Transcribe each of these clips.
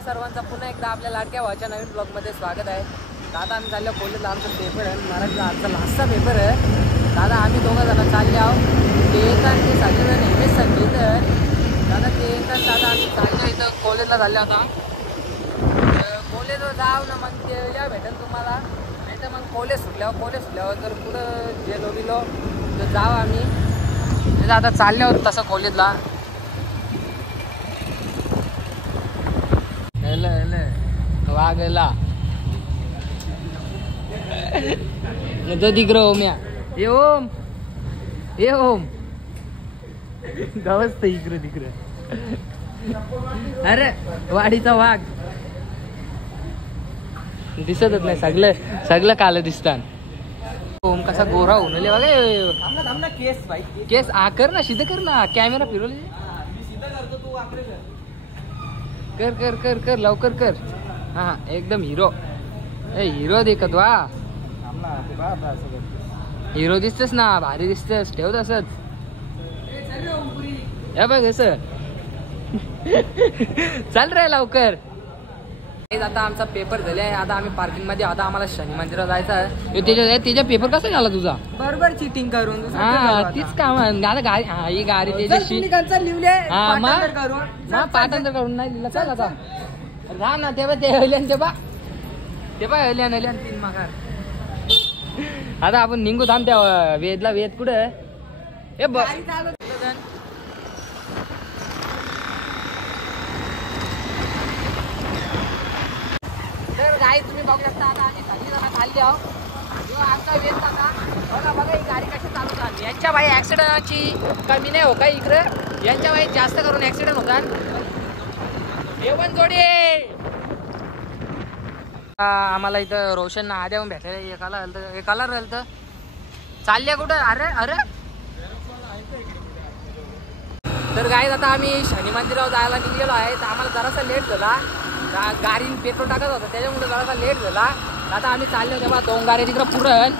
तुम्हा सर्वांचा पुन्हा एकदा आपल्या लाडक्या भावाच्या नवीन ब्लॉगमध्ये स्वागत आहे. दादा आम्ही चाललो कॉलेजला, आमचा पेपर आहे मराठीचा, आजचा लास्टचा पेपर आहे. दादा आम्ही दोघं जण चालले आहोत. ते येतात ते सगळेजण एमएस सांगितलं दादा ते येतात. दादा आम्ही चाललो इथं कॉलेजला चाललो होता. कॉलेजवर जाऊ ना मग ते भेटेल तुम्हाला, नाही तर मग कॉलेज सुटल्यावर जर पुढं गेलो तर जाऊ आम्ही. आता चालले आहोत तसं कॉलेजला. वागला तो तिकडं ओम्या ये ओम गवस्त इकडं तिकडं. अरे वाडीचा वाघ दिसतच नाही, सगळं काल दिसतात. ओम कसा गोरा होऊन बघा. केस आकर ना, सिद्ध कर ना, कॅमेरा फिरवले. कर कर कर कर लवकर कर. हा एकदम हिरो देखत वा. हिरो दिसतस ना, भारी दिसतस, ठेव तसंच. हे बघ असं चल रे लवकर. आता आमचा पेपर झाले आहे. आता आम्ही पार्किंग मध्ये, आता आम्हाला शनी मंदिरात जायचं आहे. त्याच्या पेपर कसा झाला तुझा? बरोबर चिटिंग करून. हा तीच काम. आता गाडी, हा ही गाडी त्याच्याशी पाठांतर करून नाही लिहिलं. चल आता राहा ना. तेव्हा ते हल्यान हल्यान 3 माघार. आता आपण निघू. थांब त्या वेदला. वेद कुठे? हे बघ गाडी तुम्ही बघू शकता. आता आम्ही खाल्ली आहोत. आमचा वेद दादा बघा बघा ही गाडी कशी चालू झाली. यांच्या बाई ऍक्सिडेंटची कमी नाही हो का इकडे. यांच्या बाई जास्त करून ऍक्सिडेंट होतात. जेवण जोडी आम्हाला इथं रोशन आद्या येऊन भेटायला. एकाला राहिलं तर चालले कुठं. अरे तर गाईज आता आम्ही शनी मंदिरावर जायला निघलेलो आहे. तर आम्हाला जरासा लेट झाला. गाडीने पेट्रोल टाकत होता त्याच्यामुळे जरासा लेट झाला. आता आम्ही चाललो तेव्हा 2 गाड्या तिकडं पुरण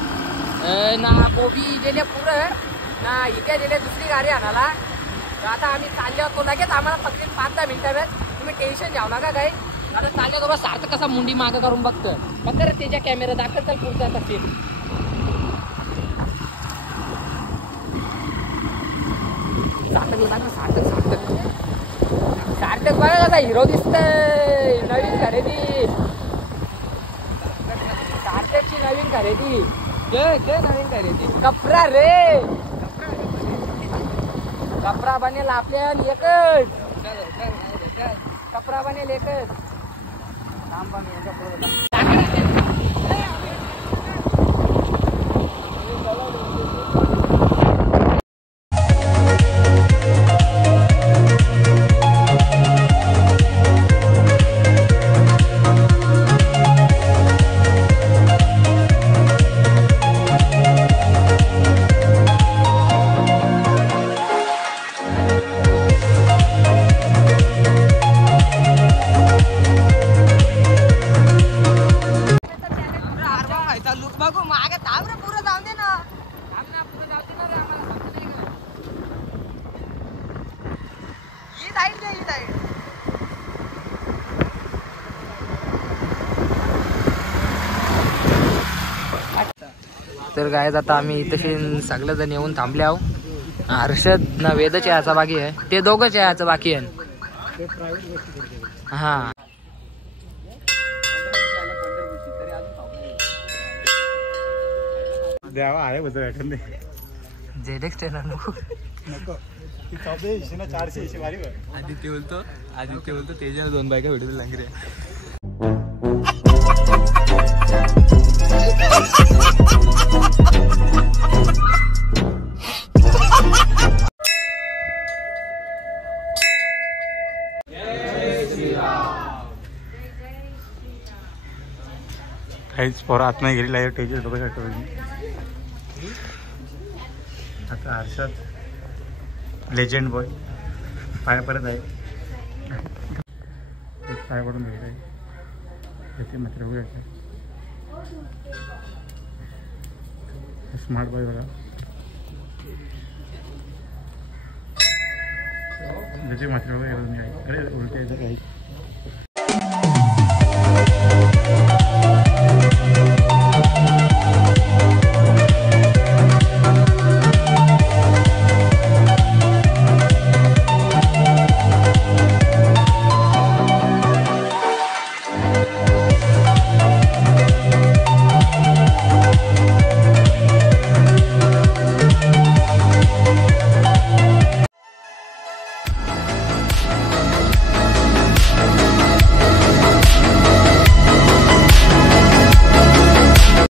ना कोबी गेले पुरण ना इथे गेले दुसरी गाडी आणायला. तर आता आम्ही चाललो तो लगेच आम्हाला फक्त 5-10 मिनिटात. तुम्ही टेन्शन घ्याव नका काही. आता चालले बरोबर सार्थक कसा मुंडी मागं करून बघतं. फक्त त्याच्या कॅमेरा दाखल चल पुढचा आता सीट. सार्थक बघा कसा हिरो दिसतंय. नवीन खरेदी, सार्थकची नवीन खरेदी. नवीन खरेदी कपडा रे. कपडा बनेल आपल्या एकच. कपडा बनेल एकच. तर गायज आता आम्ही इथे सगळे जण येऊन थांबले आहो. हर्षद ना वेदच यायचा बाकी आहे. ते दोघंच यायचं बाकी आहे. हा देवा आहे जेडेक्स ट्रेनर नको. आदित्य बोलतो तेजाने 2 बायका भेटू लांगरे. काहीच पोरं आत नाही गेली. लाईव्ह टेजर डोक्यात आठवली. आता हर्षद लेजंड बॉय पाया परत आहे. पाया पडून घ्यायचं आहे. मात्र बघायचं. स्मार्ट बॉय बघा. त्याचे मात्र बघा. अरे उलटे